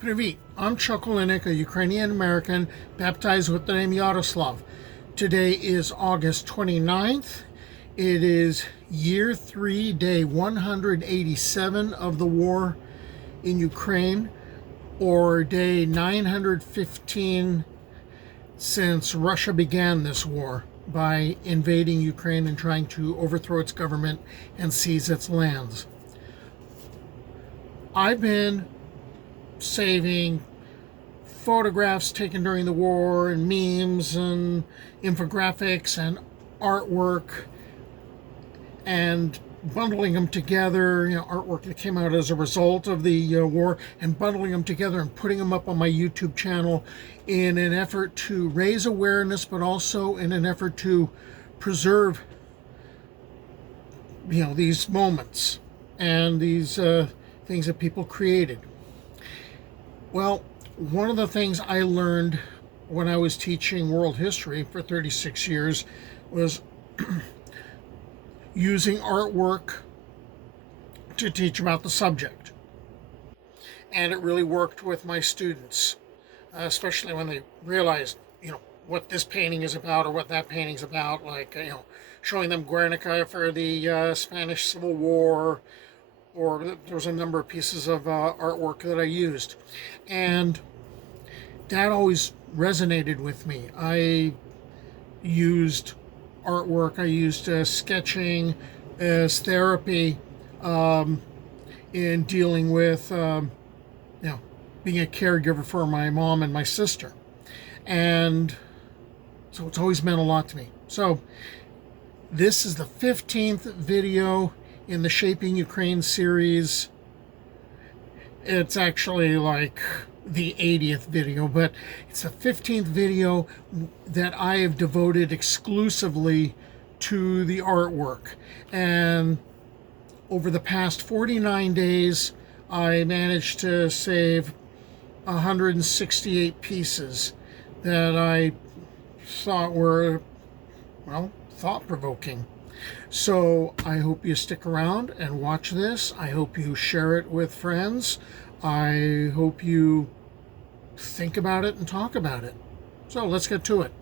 Привit, I'm Chuck Olinik, a Ukrainian-American baptized with the name Yaroslav. Today is August 29th. It is year 3, day 187 of the war in Ukraine, or day 915 since Russia began this war by invading Ukraine and trying to overthrow its government and seize its lands. I've been saving photographs taken during the war and memes and infographics and artwork and bundling them together, artwork that came out as a result of the war, and bundling them together and putting them up on my YouTube channel in an effort to raise awareness, but also in an effort to preserve these moments and these things that people created. Well, one of the things I learned when I was teaching world history for 36 years was using artwork to teach about the subject. And it really worked with my students, especially when they realized, what this painting is about or what that painting's about, like, showing them Guernica for the Spanish Civil War, or there was a number of pieces of artwork that I used. And that always resonated with me. I used artwork, I used sketching as therapy in dealing with, being a caregiver for my mom and my sister. And so it's always meant a lot to me. So this is the 15th video in the Shaping Ukraine series. It's actually like the 80th video, but it's the 15th video that I have devoted exclusively to the artwork. And over the past 49 days, I managed to save 168 pieces that I thought were, thought-provoking. So I hope you stick around and watch this. I hope you share it with friends. I hope you think about it and talk about it. So let's get to it.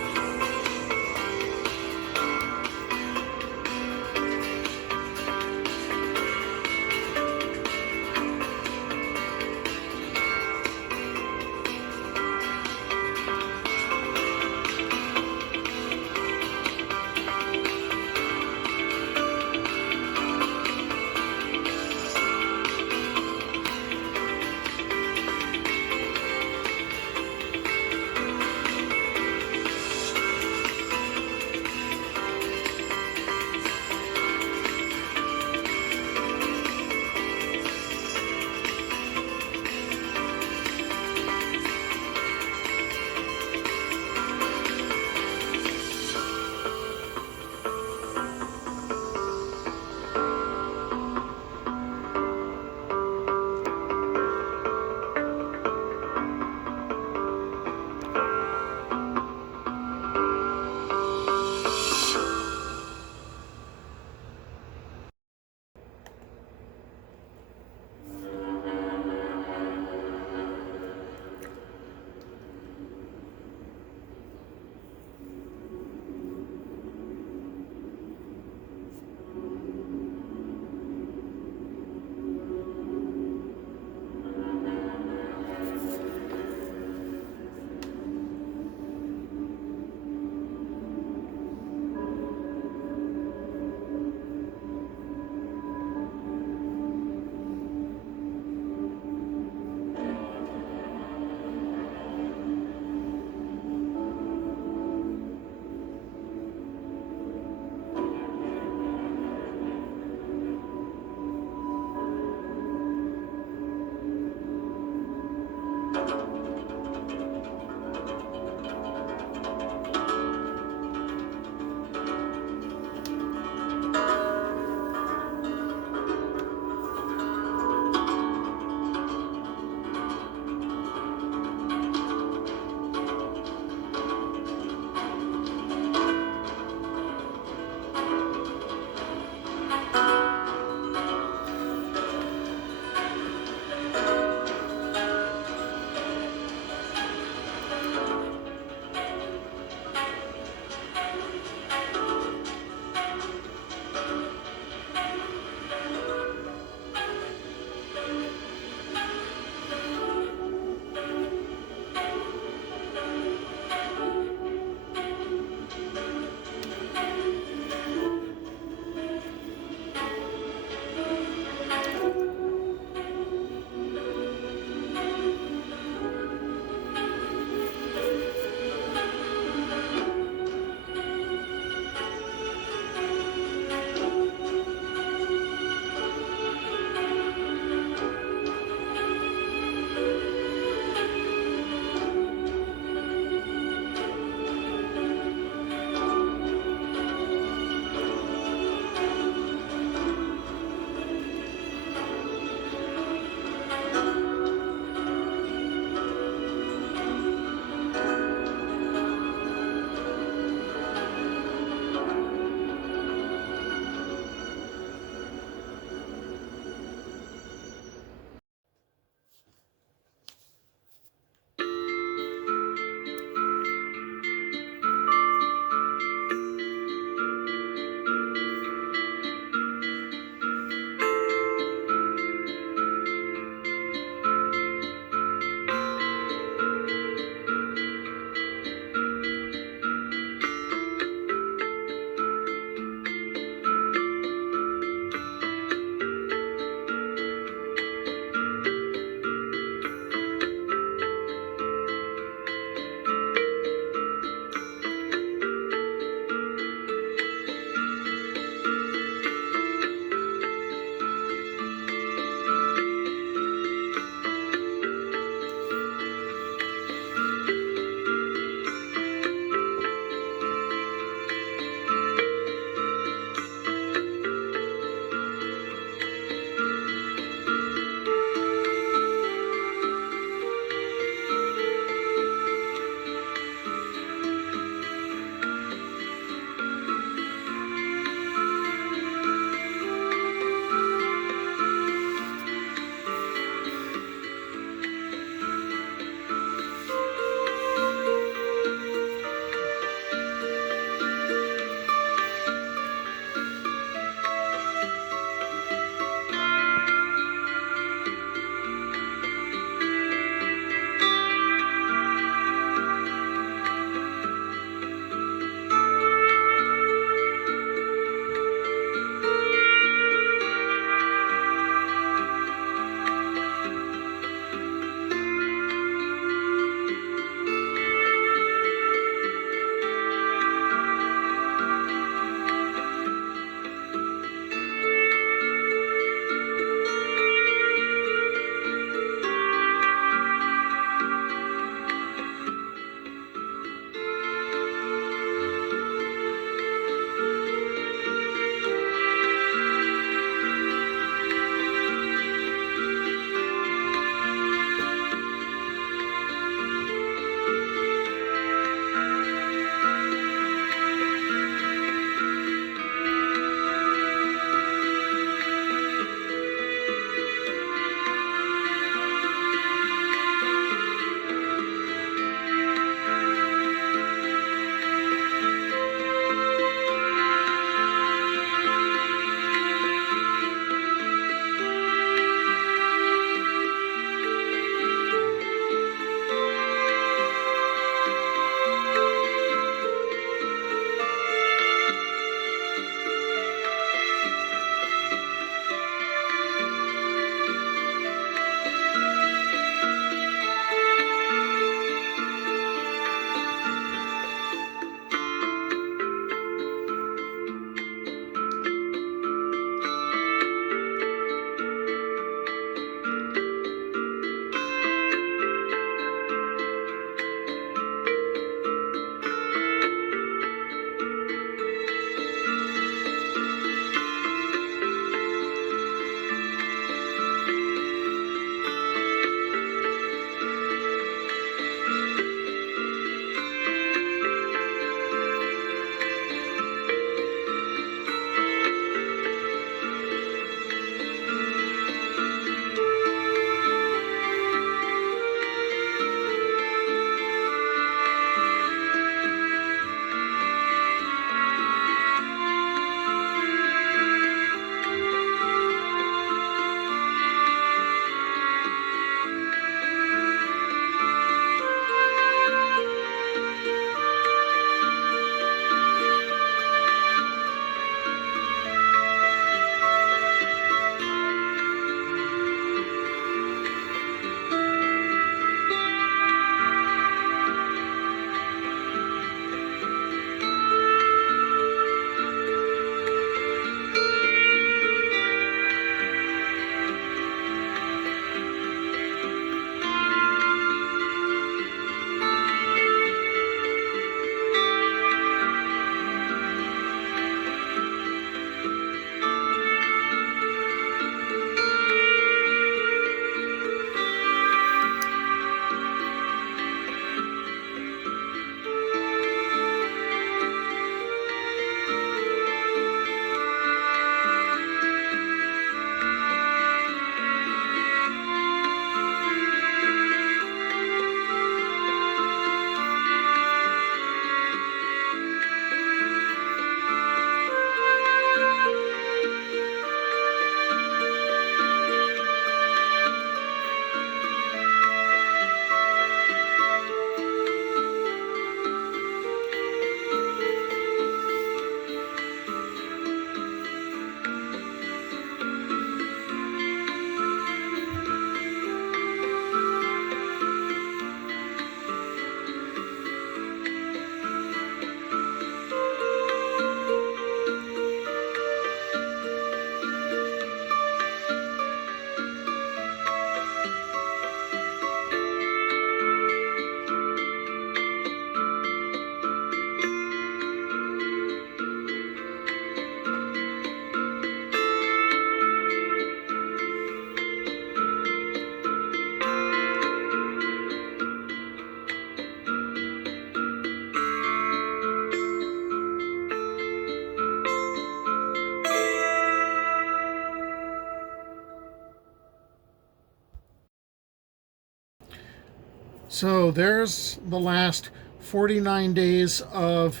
So there's the last 49 days of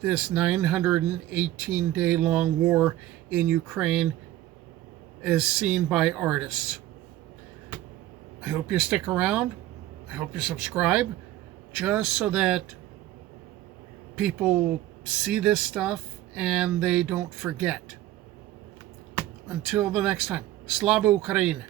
this 918-day long war in Ukraine as seen by artists. I hope you stick around. I hope you subscribe, just so that people see this stuff and they don't forget. Until the next time, Slava Ukraine!